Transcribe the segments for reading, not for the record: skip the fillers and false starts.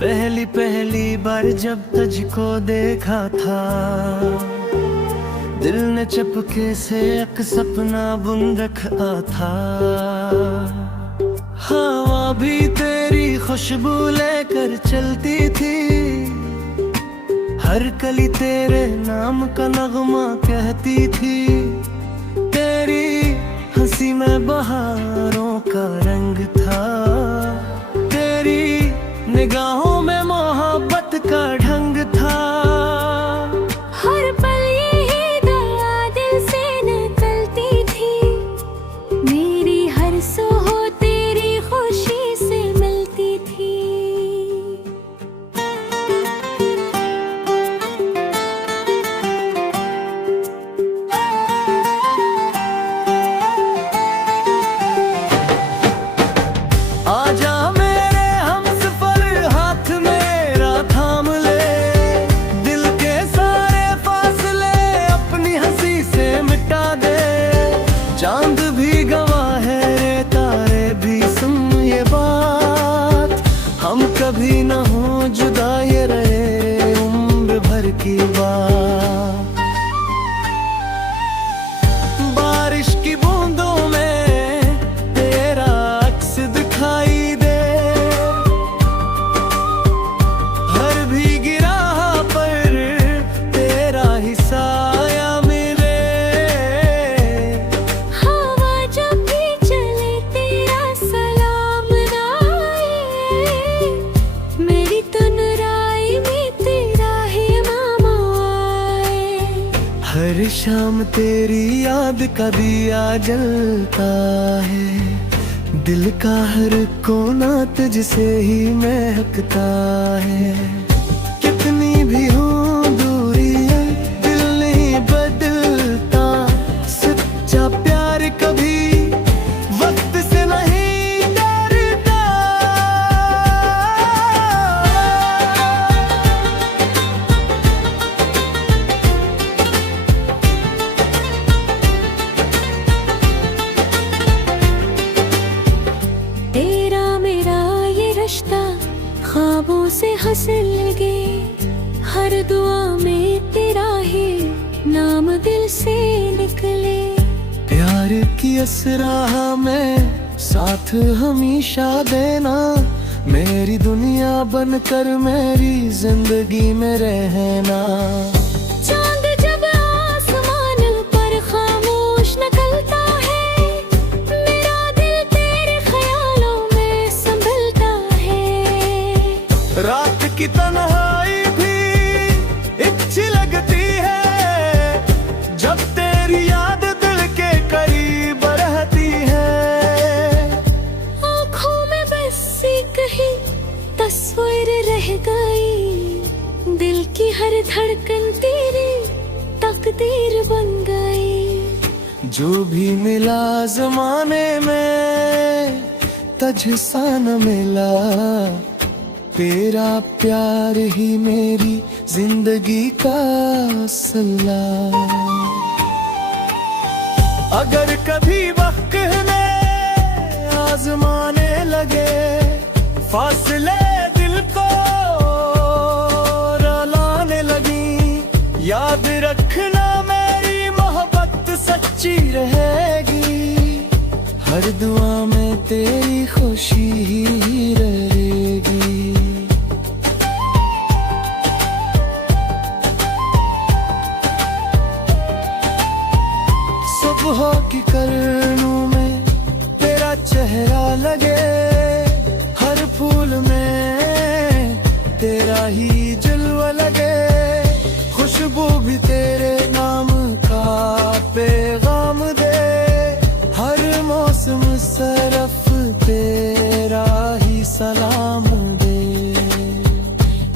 पहली पहली बार जब तुझको देखा था, दिल ने चुपके से एक सपना बुन रखा था। हवा भी तेरी खुशबू लेकर चलती थी, हर कली तेरे नाम का नगमा कहती थी। तेरी हंसी में बहारों का रंग था, तेरी निगाहों में मोहब्बत का ढंग था। हर पल यही दया दिल से निकलती थी, मेरी हर सोहो तेरी खुशी से मिलती थी। आजा मेरे हमसफर, हाथ मेरा थाम ले, दिल के सारे फासले अपनी हंसी से मिटा दे। चांद भी गवाह है रे, तारे भी सुन ये बात, हम कभी न हो जुदा, ये रहे उम्र भर की बात। बारिश की बूंदों में तेरा अक्स दिखाई दे, हर भीगी राह पर तेरा ही साया मिले। हवा जब भी चले तेरा सलाम आए, मेरी तन्हाई में तेरा ही नाम आए। हर शाम तेरी याद का दिया जलता है, दिल का हर कोना तुझसे ही महकता है। कितनी भी हो दूरियां दिल नहीं बदलता, सच्चा प्यार कभी वक्त से नहीं डरता। तेरा मेरा ये रिश्ता ख्वाबों से हंसल लगे, हर दुआ में तेरा ही नाम दिल से निकले। प्यार की असराह में साथ हमेशा देना, मेरी दुनिया बनकर मेरी जिंदगी में रहना। चांद जब आसमान पर खामोश निकलता है, मेरा दिल तेरे ख्यालों में संभलता है। रात की तन्हाई भी अच्छी लगती है, जब तेरी याद दिल के करीब रहती है। आँखों में बस एक ही तस्वीर रह गई, दिल की हर धड़कन तेरी तकदीर बन गई। जो भी मिला जमाने में तुझसा न मिला, तेरा प्यार ही मेरी जिंदगी का सल्ला। अगर कभी वक्त ने आजमाने लगे, फासले दिल को रुलाने लगी, याद रखना मेरी मोहब्बत सच्ची रहेगी। हर दुआ में तेरी खुशी ही रहेगी। सुबह की किरणों में तेरा चेहरा लगे, हर फूल में तेरा ही जलवा लगे। खुशबू भी तेरे नाम का पैगाम दे, हर मौसम सरफ तेरा ही सलाम दे।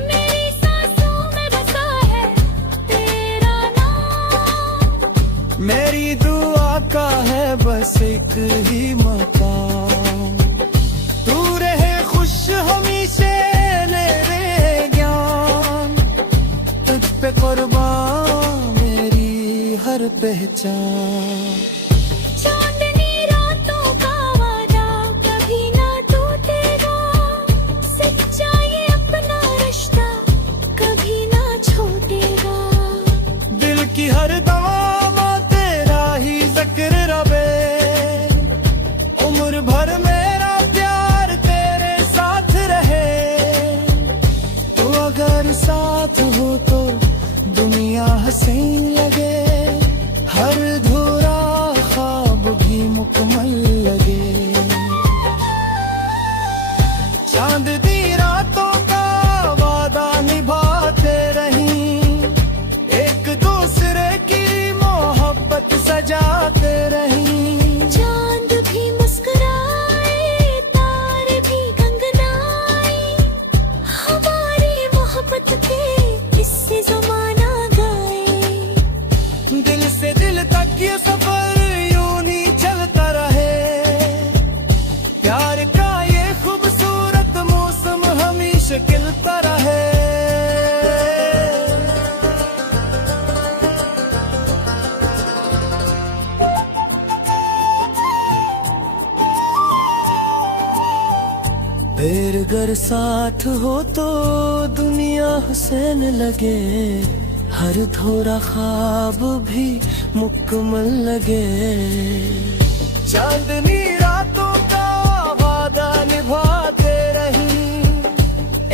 मेरी सांसों में बसा है तेरा नाम, मेरी दुआ का है बस एक ही मकाम। तू रहे खुश हमेशा मेरे ज्ञान, तुझ पे कुर्बान मेरी हर पहचान। चांदनी रातों का वादा कभी ना टूटेगा, सच्चाई अपना चांद दी रातों का वादा निभाते रहीं, एक दूसरे की मोहब्बत सजाते रहीं। चांद भी मुस्कुराए, तारे भी गंगनाए, हमारी मोहब्बत के किस्से ज़माना गाए। दिल से दिल तक ये सफर यूं ही चलता रहे, प्यार का ये खूबसूरत मौसम हमेशा खिलता रहे। फिर अगर साथ हो तो दुनिया हुसैन लगे, हर थोड़ा ख्वाब भी मुकम्मल लगे। चांदनी रातों का वादा निभाते रहीं,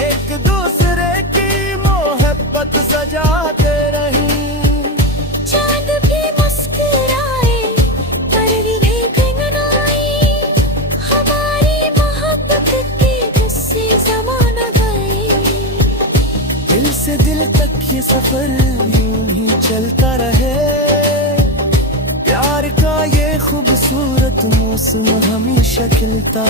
एक दूसरे की मोहब्बत सजाते रहीं। चांद भी मुस्कुराए, तारे भी गंगनाए, हमारी मोहब्बत के किस्से ज़माना गाए। दिल से दिल तक ये सफर यूं ही चलता रहे, प्यार का ये खूबसूरत मौसम हमेशा खिलता